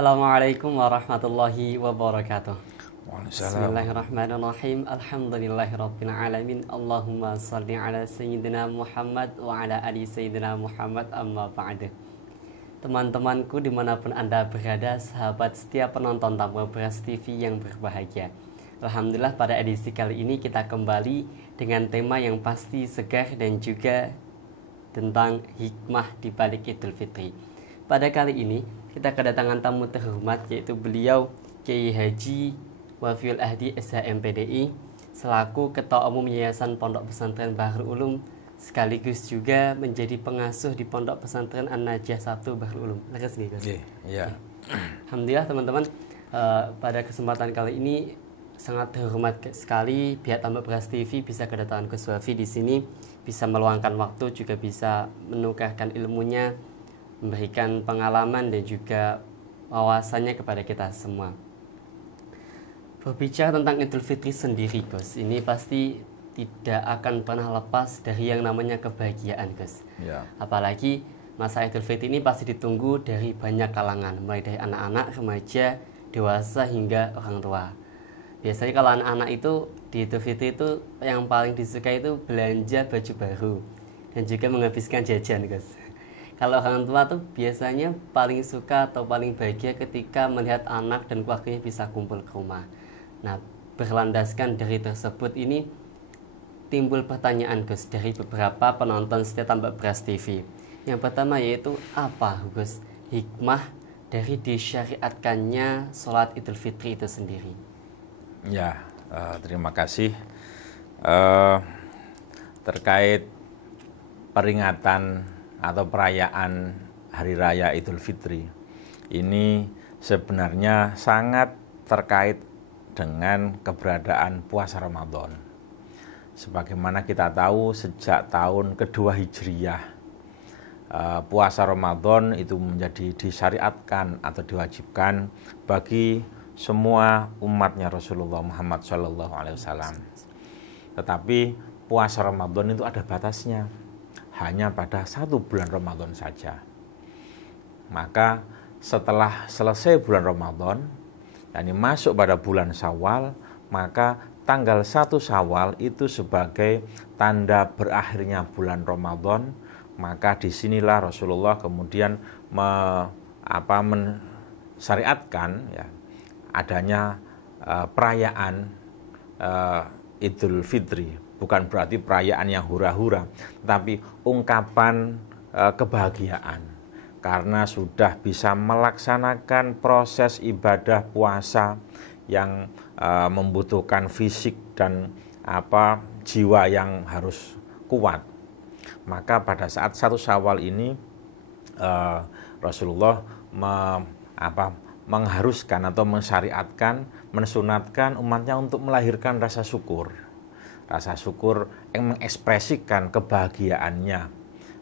Assalamualaikum warahmatullahi wabarakatuh. Waalaikumsalam. Bismillahirrahmanirrahim. Alhamdulillahirabbil alamin. Allahumma shalli ala sayyidina Muhammad wa ala ali sayyidina Muhammad, amma ba'du. Teman-temanku dimanapun Anda berada, sahabat setiap penonton Tabung Beras TV yang berbahagia. Alhamdulillah, pada edisi kali ini kita kembali dengan tema yang pasti segar dan juga tentang hikmah di balik Idul Fitri. Pada kali ini kita kedatangan tamu terhormat, yaitu beliau Kiai Haji Wafiul Ahdi SHMPDI selaku Ketua Umum Yayasan Pondok Pesantren Bahrul Ulum, sekaligus juga menjadi pengasuh di Pondok Pesantren An-Najah 1 Bahrul Ulum. Iya. Alhamdulillah teman-teman, pada kesempatan kali ini sangat terhormat sekali pihak Tabung Beras TV bisa kedatangan Gus Wafi di sini, bisa meluangkan waktu, juga bisa menukarkan ilmunya, memberikan pengalaman dan juga wawasannya kepada kita semua. Berbicara tentang Idul Fitri sendiri, Gus, ini pasti tidak akan pernah lepas dari yang namanya kebahagiaan, Gus. Ya. Apalagi masa Idul Fitri ini pasti ditunggu dari banyak kalangan, mulai dari anak-anak, remaja, dewasa hingga orang tua. Biasanya kalau anak-anak itu di Idul Fitri itu yang paling disukai itu belanja baju baru dan juga menghabiskan jajan, Gus. Kalau orang tua tuh biasanya paling suka atau paling bahagia ketika melihat anak dan keluarganya bisa kumpul ke rumah. Nah, berlandaskan dari tersebut ini timbul pertanyaan, Gus, dari beberapa penonton setia Tabung Beras TV. Yang pertama yaitu, apa, Gus, hikmah dari disyariatkannya sholat Idul Fitri itu sendiri? Ya, terima kasih. Terkait peringatan atau perayaan Hari Raya Idul Fitri, ini sebenarnya sangat terkait dengan keberadaan puasa Ramadan. Sebagaimana kita tahu, sejak tahun kedua Hijriyah, puasa Ramadan itu menjadi disyariatkan atau diwajibkan bagi semua umatnya Rasulullah Muhammad SAW. Tetapi puasa Ramadan itu ada batasnya, hanya pada 1 bulan Ramadan saja. Maka setelah selesai bulan Ramadan, yakni masuk pada bulan Syawal, maka tanggal 1 Syawal itu sebagai tanda berakhirnya bulan Ramadan. Maka disinilah Rasulullah kemudian mensyariatkan ya, adanya perayaan Idul Fitri. Bukan berarti perayaan yang hura-hura, tapi ungkapan kebahagiaan karena sudah bisa melaksanakan proses ibadah puasa yang membutuhkan fisik dan jiwa yang harus kuat. Maka pada saat 1 Syawal ini Rasulullah mengharuskan atau mensyariatkan, mensunatkan umatnya untuk melahirkan rasa syukur. Rasa syukur yang mengekspresikan kebahagiaannya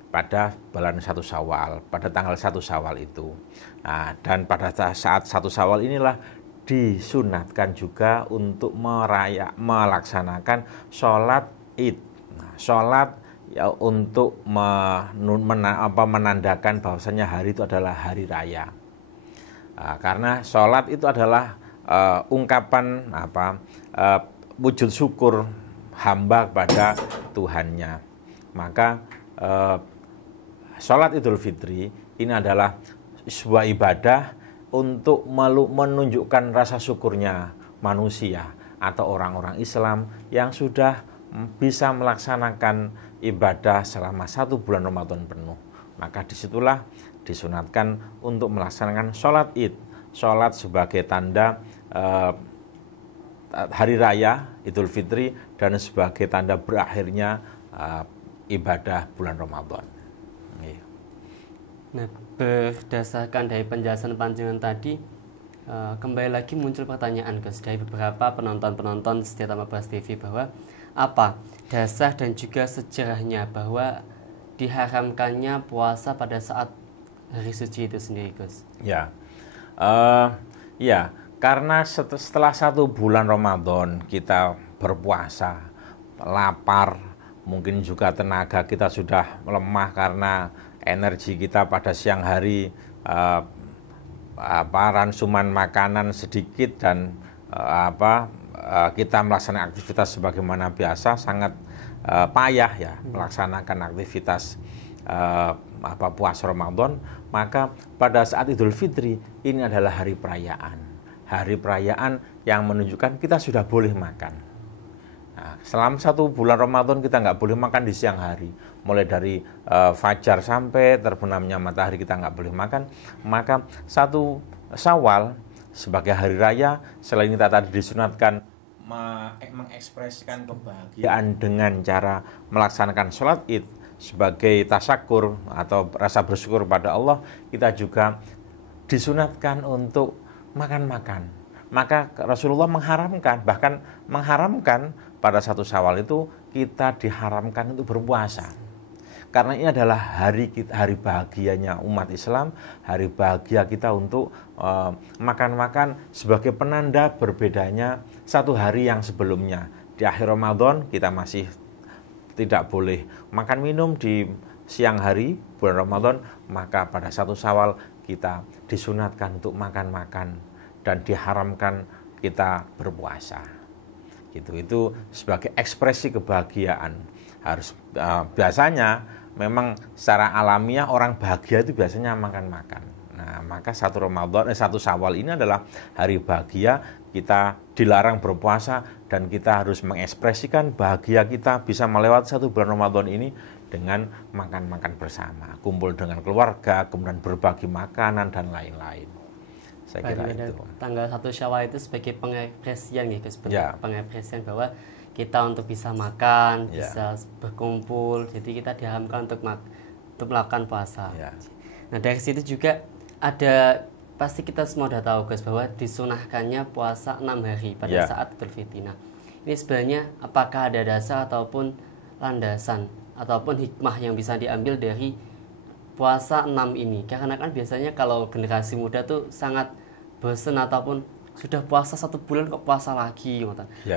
pada bulan 1 Syawal, pada tanggal 1 Syawal itu. Nah, dan pada saat 1 Syawal inilah disunatkan juga untuk melaksanakan sholat Id. Nah, sholat ya untuk menandakan bahwasanya hari itu adalah hari raya. Karena sholat itu adalah ungkapan wujud syukur hamba kepada Tuhannya. Maka sholat Idul Fitri ini adalah sebuah ibadah untuk menunjukkan rasa syukurnya manusia atau orang-orang Islam yang sudah bisa melaksanakan ibadah selama 1 bulan Ramadan penuh. Maka disitulah disunatkan untuk melaksanakan sholat Id, sholat sebagai tanda Hari Raya Idul Fitri dan sebagai tanda berakhirnya ibadah bulan Ramadan. Nah, berdasarkan dari penjelasan panjenengan tadi, kembali lagi muncul pertanyaan, Gus, dari beberapa penonton-penonton setia Tabung Beras TV bahwa apa dasar dan juga sejarahnya bahwa diharamkannya puasa pada saat hari suci itu sendiri, Gus? Ya, karena setelah 1 bulan Ramadan kita berpuasa, lapar, mungkin juga tenaga kita sudah lemah karena energi kita pada siang hari ransuman makanan sedikit dan kita melaksanakan aktivitas sebagaimana biasa, sangat payah ya melaksanakan aktivitas puasa Ramadan, maka pada saat Idul Fitri ini adalah hari perayaan yang menunjukkan kita sudah boleh makan. Nah, selama 1 bulan Ramadan kita nggak boleh makan di siang hari, mulai dari fajar sampai terbenamnya matahari kita nggak boleh makan. Maka 1 Syawal sebagai hari raya, selain kita tadi disunatkan mengekspresikan kebahagiaan dengan cara melaksanakan sholat id sebagai tasyakur atau rasa bersyukur pada Allah, kita juga disunatkan untuk makan-makan. Maka Rasulullah bahkan mengharamkan pada 1 Syawal itu kita diharamkan untuk berpuasa. Karena ini adalah hari bahagianya umat Islam, hari bahagia kita untuk makan-makan sebagai penanda berbedanya 1 hari yang sebelumnya. Di akhir Ramadan kita masih tidak boleh makan minum di siang hari bulan Ramadan, maka pada 1 Syawal kita disunatkan untuk makan-makan dan diharamkan kita berpuasa. Itu sebagai ekspresi kebahagiaan. Biasanya memang secara alamiah orang bahagia itu biasanya makan-makan. Nah, maka 1 Syawal ini adalah hari bahagia, kita dilarang berpuasa dan kita harus mengekspresikan bahagia kita bisa melewati 1 bulan Ramadan ini dengan makan-makan bersama, kumpul dengan keluarga, kemudian berbagi makanan dan lain-lain. Saya kira itu. Tanggal 1 Syawal itu sebagai pengekspresian gitu, pengekspresian bahwa kita untuk bisa makan, bisa berkumpul, jadi kita diharamkan untuk melakukan puasa. Nah, dari situ juga ada, pasti kita semua sudah tahu guys, bahwa disunahkannya puasa 6 hari pada saat Idul Fitri. Nah, ini sebenarnya apakah ada dasar ataupun landasan ataupun hikmah yang bisa diambil dari puasa 6 ini? Karena kan biasanya kalau generasi muda tuh sangat bosan ataupun sudah puasa 1 bulan kok puasa lagi.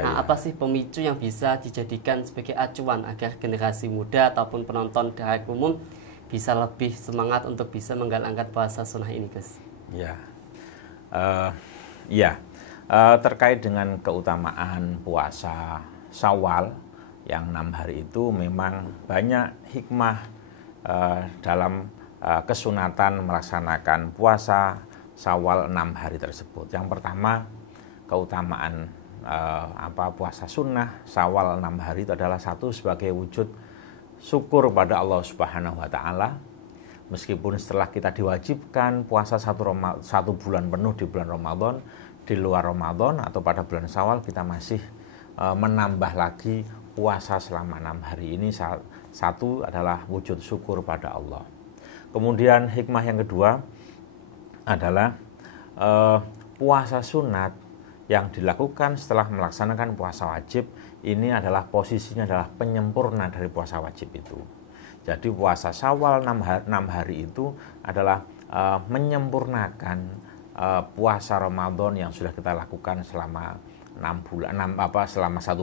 Apa sih pemicu yang bisa dijadikan sebagai acuan agar generasi muda ataupun penonton dari umum bisa lebih semangat untuk bisa menggalakkan puasa sunnah ini, guys? Terkait dengan keutamaan puasa Syawal yang 6 hari itu, memang banyak hikmah dalam kesunatan melaksanakan puasa Syawal 6 hari tersebut. Yang pertama, keutamaan puasa sunnah Syawal 6 hari itu adalah satu, sebagai wujud syukur pada Allah Subhanahu wa taala. Meskipun setelah kita diwajibkan puasa 1 bulan penuh di bulan Ramadan, di luar Ramadan atau pada bulan Syawal kita masih menambah lagi puasa selama 6 hari ini. Satu adalah wujud syukur pada Allah. Kemudian hikmah yang kedua adalah puasa sunat yang dilakukan setelah melaksanakan puasa wajib, ini adalah posisinya adalah penyempurna dari puasa wajib itu. Jadi puasa Syawal 6 hari itu adalah menyempurnakan puasa Ramadan yang sudah kita lakukan selama 1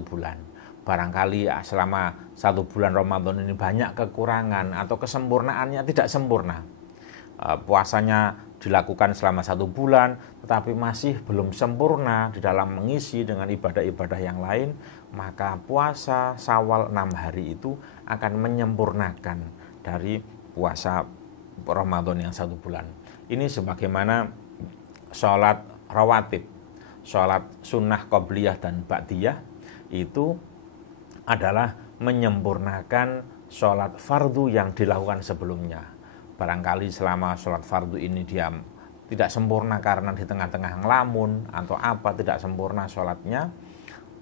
bulan. Barangkali selama 1 bulan Ramadan ini banyak kekurangan atau kesempurnaannya tidak sempurna. Puasanya dilakukan selama 1 bulan, tetapi masih belum sempurna di dalam mengisi dengan ibadah-ibadah yang lain, maka puasa Syawal 6 hari itu akan menyempurnakan dari puasa Ramadan yang 1 bulan. Ini sebagaimana sholat rawatib, sholat sunnah qobliyah dan ba'diyah itu adalah menyempurnakan sholat fardu yang dilakukan sebelumnya. Barangkali selama sholat fardu ini dia tidak sempurna karena di tengah-tengah ngelamun atau apa, tidak sempurna sholatnya,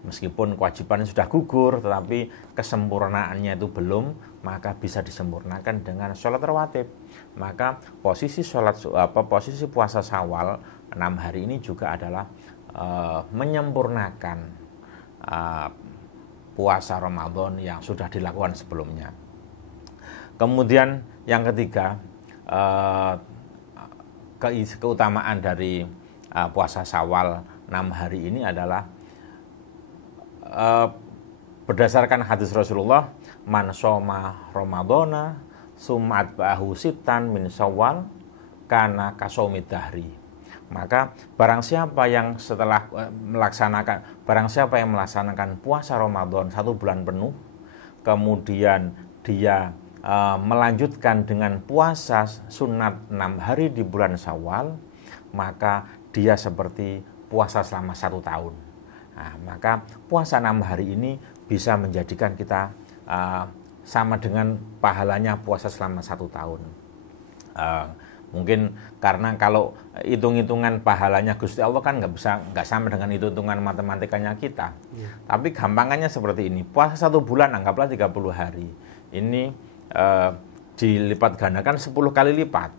meskipun kewajibannya sudah gugur tetapi kesempurnaannya itu belum, maka bisa disempurnakan dengan sholat rawatib. Maka posisi puasa Syawal 6 hari ini juga adalah menyempurnakan puasa Ramadan yang sudah dilakukan sebelumnya. Kemudian yang ketiga, keutamaan dari puasa Syawal 6 hari ini adalah berdasarkan hadis Rasulullah, man shoma Ramadana sum'at ba'ahu sitan min Syawal kana kasomid dahri. Maka barang siapa yang melaksanakan puasa Ramadan 1 bulan penuh, kemudian dia melanjutkan dengan puasa sunat 6 hari di bulan Syawal, maka dia seperti puasa selama 1 tahun. Nah, maka puasa 6 hari ini bisa menjadikan kita sama dengan pahalanya puasa selama 1 tahun. Mungkin karena kalau hitung-hitungan pahalanya Gusti Allah kan nggak sama dengan hitung-hitungan matematikanya kita. Tapi gampangannya seperti ini. Puasa 1 bulan anggaplah 30 hari. Ini dilipat gandakan 10 kali lipat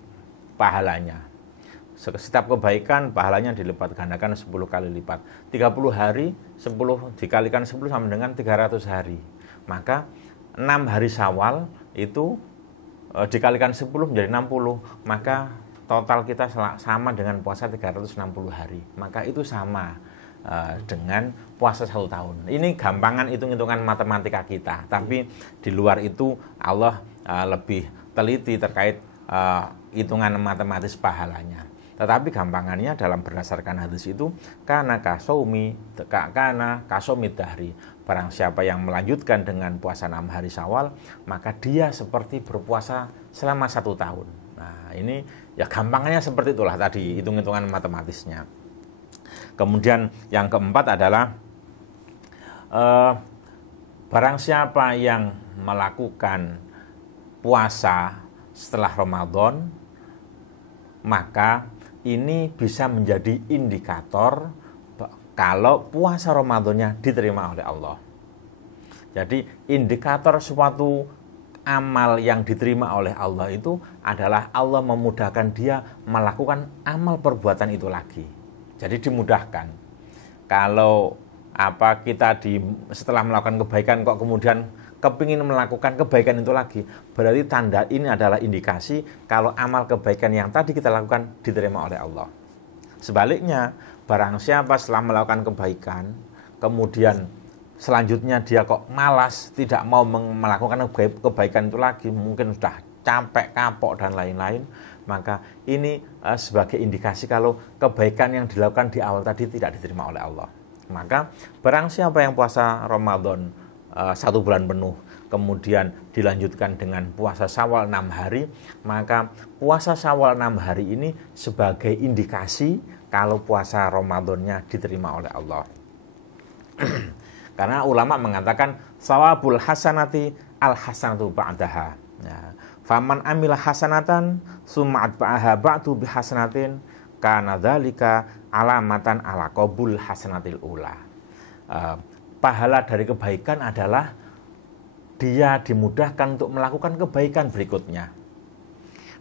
pahalanya. Setiap kebaikan pahalanya dilipat gandakan 10 kali lipat. 30 hari 10 dikalikan 10 sama dengan 300 hari. Maka 6 hari Syawal itu dikalikan 10 menjadi 60, maka total kita sama dengan puasa 360 hari. Maka itu sama dengan puasa 1 tahun. Ini gampangan hitung-hitungan matematika kita. Tapi di luar itu Allah lebih teliti terkait hitungan matematis pahalanya. Tetapi gampangannya dalam berdasarkan hadis itu kana kasomi dahri. Barang siapa yang melanjutkan dengan puasa 6 hari Syawal, maka dia seperti berpuasa selama 1 tahun. Nah, ini ya gampangannya seperti itulah tadi hitung-hitungan matematisnya. Kemudian yang keempat adalah barang siapa yang melakukan puasa setelah Ramadan, maka ini bisa menjadi indikator kalau puasa Ramadannya diterima oleh Allah. Jadi indikator suatu amal yang diterima oleh Allah itu adalah Allah memudahkan dia melakukan amal perbuatan itu lagi. Jadi dimudahkan. Kalau kita setelah melakukan kebaikan kok kemudian kepingin melakukan kebaikan itu lagi, berarti tanda ini adalah indikasi kalau amal kebaikan yang tadi kita lakukan diterima oleh Allah. Sebaliknya, barang siapa setelah melakukan kebaikan, kemudian selanjutnya dia kok malas, tidak mau melakukan kebaikan itu lagi, mungkin sudah capek, kapok, dan lain-lain, maka ini sebagai indikasi kalau kebaikan yang dilakukan di awal tadi tidak diterima oleh Allah. Maka barang siapa yang puasa Ramadan 1 bulan penuh, kemudian dilanjutkan dengan puasa Syawal 6 hari, maka puasa Syawal 6 hari ini sebagai indikasi kalau puasa Ramadannya diterima oleh Allah. Karena ulama mengatakan sawabul hasanati al hasanatu ba'daha. Ya. Faman amila hasanatan summa atba'aha ba'du bihasanatin kana dzalika alamatan ala qabul hasanatil ula. Pahala dari kebaikan adalah dia dimudahkan untuk melakukan kebaikan berikutnya.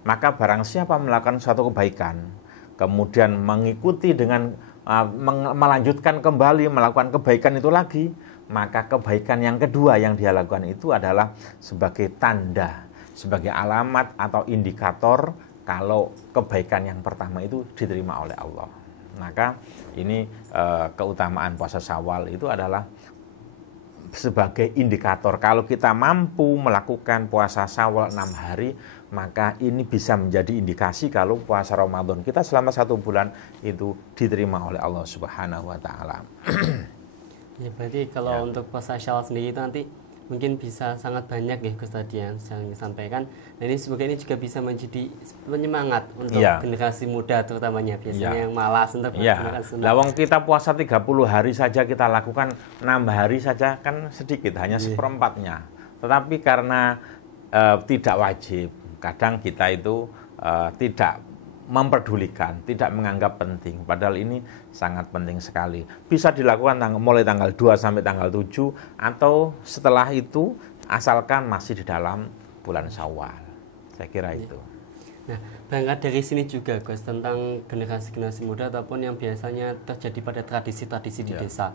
Maka barang siapa melakukan suatu kebaikan, kemudian mengikuti dengan melanjutkan kembali melakukan kebaikan itu lagi, maka kebaikan yang kedua yang dia lakukan itu adalah sebagai tanda, sebagai alamat atau indikator kalau kebaikan yang pertama itu diterima oleh Allah. Maka ini keutamaan puasa Syawal itu adalah sebagai indikator kalau kita mampu melakukan puasa Syawal 6 hari, maka ini bisa menjadi indikasi kalau puasa Ramadan kita selama 1 bulan itu diterima oleh Allah Subhanahu wa taala. Ya, berarti kalau untuk puasa Syawal sendiri itu nanti mungkin bisa sangat banyak ya Gus tadi yang disampaikan. Nah, ini semoga ini juga bisa menjadi penyemangat untuk generasi muda terutamanya biasanya yang malas untuk melakukan sunat. Lawang kita puasa 30 hari saja kita lakukan 6 hari saja kan sedikit, hanya seperempatnya. Tetapi karena tidak wajib, kadang kita itu tidak memperdulikan, tidak menganggap penting. Padahal ini sangat penting sekali. Bisa dilakukan mulai tanggal 2 sampai tanggal 7 atau setelah itu asalkan masih di dalam bulan Syawal. Saya kira itu. Nah, berangkat dari sini juga Gus tentang generasi-generasi muda ataupun yang biasanya terjadi pada tradisi-tradisi di desa.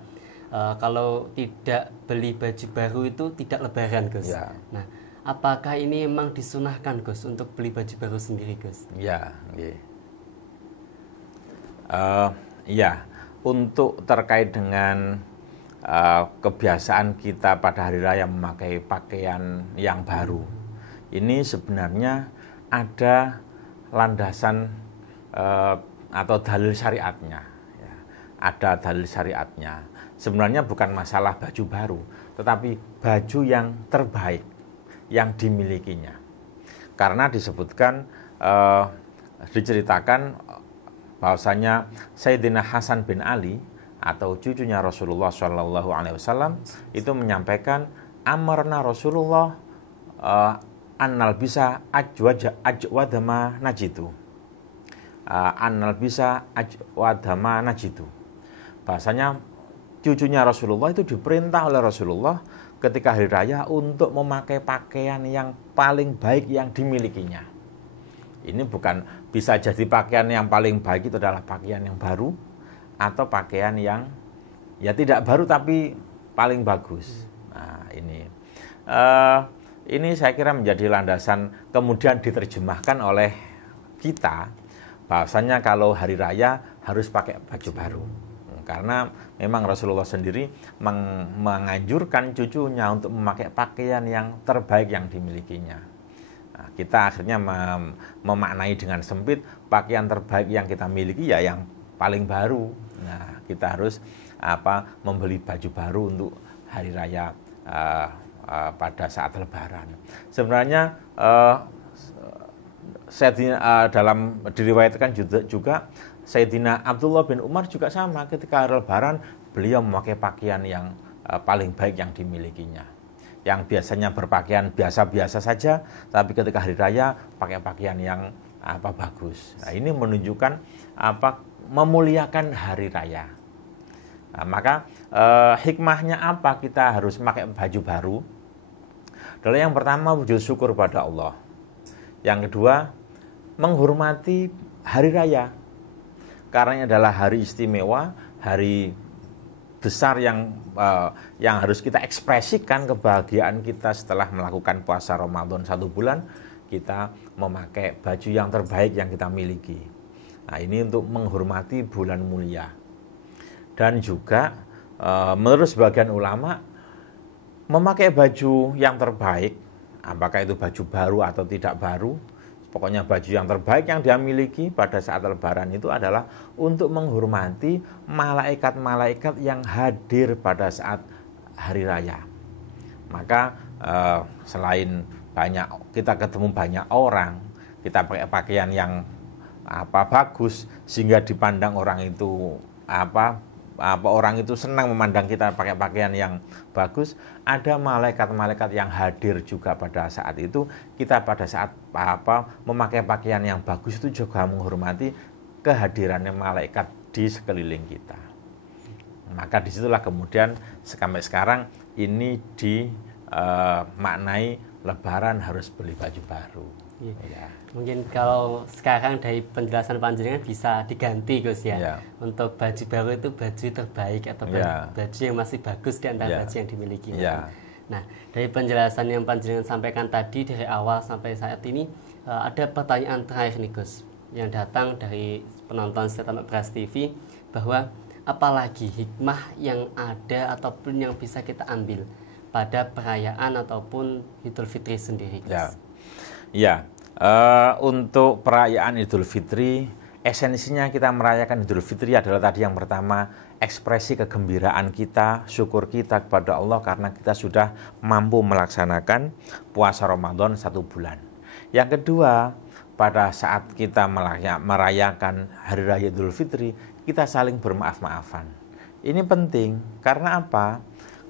Kalau tidak beli baju baru itu tidak lebaran Gus. Nah, apakah ini memang disunahkan Gus untuk beli baju baru sendiri Gus? Untuk terkait dengan kebiasaan kita pada hari raya memakai pakaian yang baru, ini sebenarnya ada landasan atau dalil syariatnya. Ya, ada dalil syariatnya. Sebenarnya bukan masalah baju baru, tetapi baju yang terbaik yang dimilikinya. Karena disebutkan, diceritakan bahwasanya Sayyidina Hasan bin Ali atau cucunya Rasulullah SAW itu menyampaikan, amarna Rasulullah annal bisa ajwadama najitu. Annal bisa ajwadama najitu. Bahasanya cucunya Rasulullah itu diperintah oleh Rasulullah ketika hari raya untuk memakai pakaian yang paling baik yang dimilikinya. Ini bukan bisa jadi pakaian yang paling baik itu adalah pakaian yang baru atau pakaian yang ya tidak baru tapi paling bagus. Nah, ini saya kira menjadi landasan kemudian diterjemahkan oleh kita bahwasanya kalau hari raya harus pakai baju baru. Karena memang Rasulullah sendiri menganjurkan cucunya untuk memakai pakaian yang terbaik yang dimilikinya. Nah, kita akhirnya memaknai dengan sempit, pakaian terbaik yang kita miliki ya yang paling baru. Nah, kita harus membeli baju baru untuk hari raya pada saat Lebaran. Sebenarnya dalam diriwayatkan juga Sayyidina Abdullah bin Umar juga sama, ketika hari Lebaran beliau memakai pakaian yang paling baik yang dimilikinya. Yang biasanya berpakaian biasa-biasa saja, tapi ketika hari raya pakai pakaian yang bagus. Nah, ini menunjukkan memuliakan hari raya. Nah, maka hikmahnya apa kita harus pakai baju baru? Adalah yang pertama wujud syukur pada Allah. Yang kedua menghormati hari raya. Karena ini adalah hari istimewa, hari besar yang harus kita ekspresikan kebahagiaan kita setelah melakukan puasa Ramadan 1 bulan, kita memakai baju yang terbaik yang kita miliki. Nah, ini untuk menghormati bulan mulia. Dan juga menurut sebagian ulama, memakai baju yang terbaik, apakah itu baju baru atau tidak baru, pokoknya baju yang terbaik yang dia miliki pada saat Lebaran itu adalah untuk menghormati malaikat-malaikat yang hadir pada saat hari raya. Maka selain kita ketemu banyak orang, kita pakai pakaian yang bagus sehingga dipandang orang itu orang itu senang memandang kita pakai pakaian yang bagus. Ada malaikat-malaikat yang hadir juga pada saat itu. Kita pada saat memakai pakaian yang bagus itu juga menghormati kehadirannya malaikat di sekeliling kita. Maka disitulah kemudian sampai sekarang ini dimaknai Lebaran harus beli baju baru. Ya. Mungkin kalau sekarang dari penjelasan panjenengan bisa diganti Gus ya. Untuk baju baru itu baju terbaik atau baju yang masih bagus di antara baju yang dimiliki. Nah, dari penjelasan yang panjenengan sampaikan tadi dari awal sampai saat ini, ada pertanyaan terakhir nih Gus yang datang dari penonton Setan Beras TV, bahwa apalagi hikmah yang ada ataupun yang bisa kita ambil pada perayaan ataupun Idul Fitri sendiri Gus. Untuk perayaan Idul Fitri, esensinya kita merayakan Idul Fitri adalah tadi yang pertama, ekspresi kegembiraan kita, syukur kita kepada Allah karena kita sudah mampu melaksanakan puasa Ramadan 1 bulan. Yang kedua, pada saat kita merayakan Hari Raya Idul Fitri, kita saling bermaaf-maafan. Ini penting, karena apa?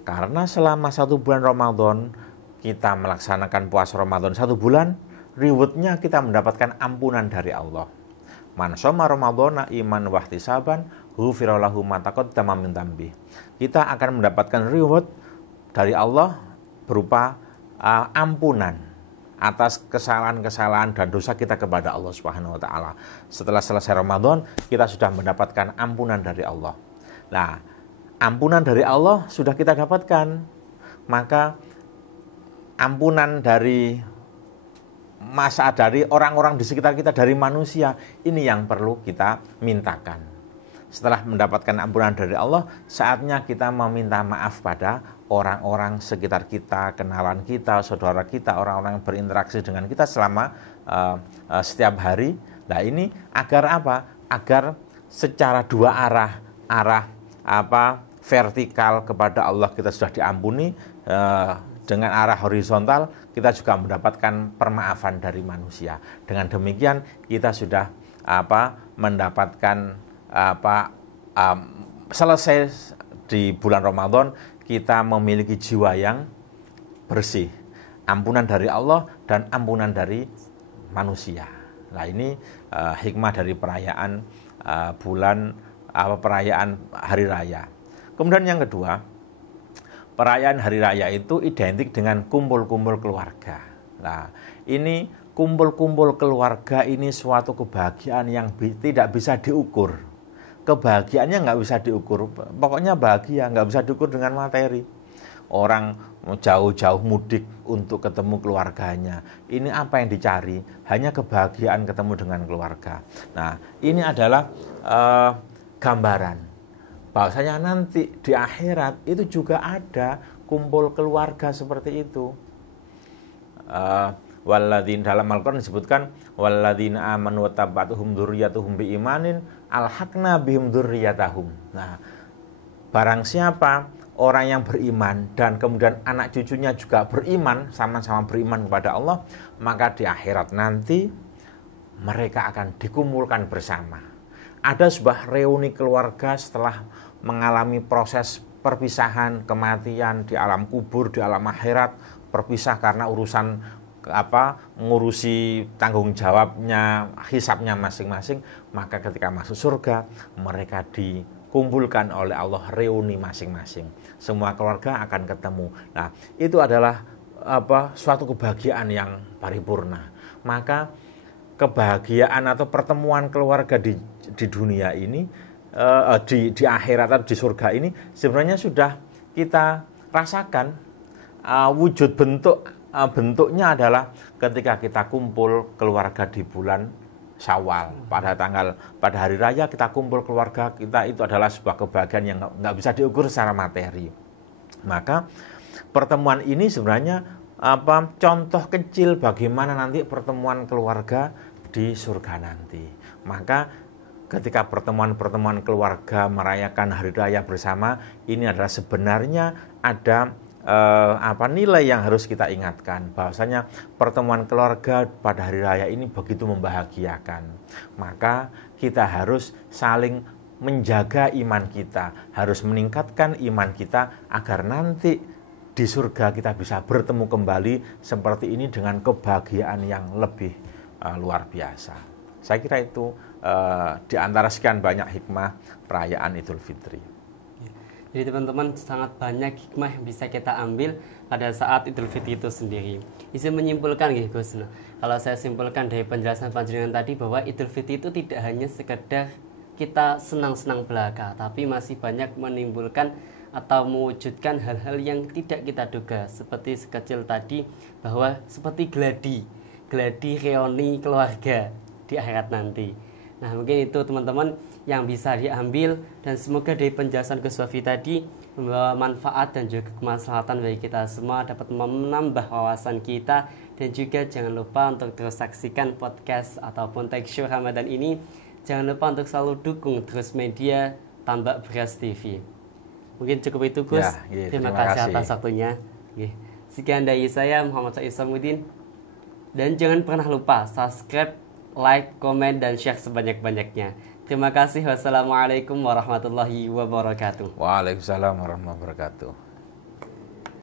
Karena selama 1 bulan Ramadan, kita melaksanakan puasa Ramadan 1 bulan, rewardnya kita mendapatkan ampunan dari Allah. Man shoma Ramadhana iman wahtisaban ghufira lahu ma taqaddama min dzambi. Kita akan mendapatkan reward dari Allah berupa ampunan atas kesalahan-kesalahan dan dosa kita kepada Allah Subhanahu wa taala. Setelah selesai Ramadan, kita sudah mendapatkan ampunan dari Allah. Nah, ampunan dari Allah sudah kita dapatkan. Maka ampunan dari dari orang-orang di sekitar kita, dari manusia, ini yang perlu kita mintakan. Setelah mendapatkan ampunan dari Allah, saatnya kita meminta maaf pada orang-orang sekitar kita, kenalan kita, saudara kita, orang-orang yang berinteraksi dengan kita selama setiap hari. Nah, ini agar apa? agar secara dua arah vertikal kepada Allah kita sudah diampuni, dengan arah horizontal kita juga mendapatkan permaafan dari manusia. Dengan demikian kita sudah mendapatkan selesai di bulan Ramadan kita memiliki jiwa yang bersih, ampunan dari Allah dan ampunan dari manusia. Nah, ini hikmah dari perayaan perayaan hari raya. Kemudian yang kedua, perayaan hari raya itu identik dengan kumpul-kumpul keluarga. Nah, ini kumpul-kumpul keluarga ini suatu kebahagiaan yang tidak bisa diukur. Kebahagiaannya nggak bisa diukur. Pokoknya bahagia, nggak bisa diukur dengan materi. Orang jauh-jauh mudik untuk ketemu keluarganya. Ini apa yang dicari? Hanya kebahagiaan ketemu dengan keluarga. Nah, ini adalah gambaran bahwasanya nanti di akhirat itu juga ada kumpul keluarga seperti itu. Walladzina, dalam Al-Qur'an disebutkan walladzina amanu wattaba'atuhum dzurriyyatuhum biimanin alhaqna bihim dzurriyyatahum. Nah, barang siapa orang yang beriman dan kemudian anak cucunya juga beriman, sama-sama beriman kepada Allah, maka di akhirat nanti mereka akan dikumpulkan bersama. Ada sebuah reuni keluarga setelah mengalami proses perpisahan, kematian di alam kubur, di alam akhirat, berpisah karena urusan mengurusi tanggung jawabnya, hisabnya masing-masing, maka ketika masuk surga mereka dikumpulkan oleh Allah, reuni masing-masing. Semua keluarga akan ketemu. Nah, itu adalah suatu kebahagiaan yang paripurna. Maka kebahagiaan atau pertemuan keluarga di dunia ini, di akhirat atau di surga ini sebenarnya sudah kita rasakan. Wujud bentuknya adalah ketika kita kumpul keluarga di bulan Syawal, pada hari raya kita kumpul keluarga kita, itu adalah sebuah kebahagiaan yang nggak bisa diukur secara materi. Maka pertemuan ini sebenarnya contoh kecil bagaimana nanti pertemuan keluarga di surga nanti. Maka ketika pertemuan keluarga merayakan hari raya bersama, ini adalah sebenarnya ada nilai yang harus kita ingatkan, bahwasanya pertemuan keluarga pada hari raya ini begitu membahagiakan. Maka kita harus saling menjaga iman kita, harus meningkatkan iman kita agar nanti di surga kita bisa bertemu kembali seperti ini dengan kebahagiaan yang lebih luar biasa. Saya kira itu di antara sekian banyak hikmah perayaan Idul Fitri. Jadi teman-teman, sangat banyak hikmah yang bisa kita ambil pada saat Idul Fitri itu sendiri. Izin menyimpulkan gitu Gus. Kalau saya simpulkan dari penjelasan panjenengan tadi bahwa Idul Fitri itu tidak hanya sekedar kita senang-senang belaka, tapi masih banyak menimbulkan atau mewujudkan hal-hal yang tidak kita duga. Seperti sekecil tadi bahwa seperti gladi reuni keluarga di akhirat nanti. Nah, mungkin itu teman-teman yang bisa diambil, dan semoga dari penjelasan Gus Wafi tadi membawa manfaat dan juga kemaslahatan bagi kita semua, dapat menambah wawasan kita. Dan juga jangan lupa untuk terus saksikan podcast ataupun tag show Ramadan ini. Jangan lupa untuk selalu dukung terus media Tambak Beras TV. Mungkin cukup itu Gus. Terima kasih atas waktunya. Sekian dari saya Muhammad Said Samudin. Dan jangan pernah lupa subscribe, like, komen, dan share sebanyak-banyaknya. Terima kasih. Wassalamualaikum warahmatullahi wabarakatuh. Waalaikumsalam warahmatullahi wabarakatuh.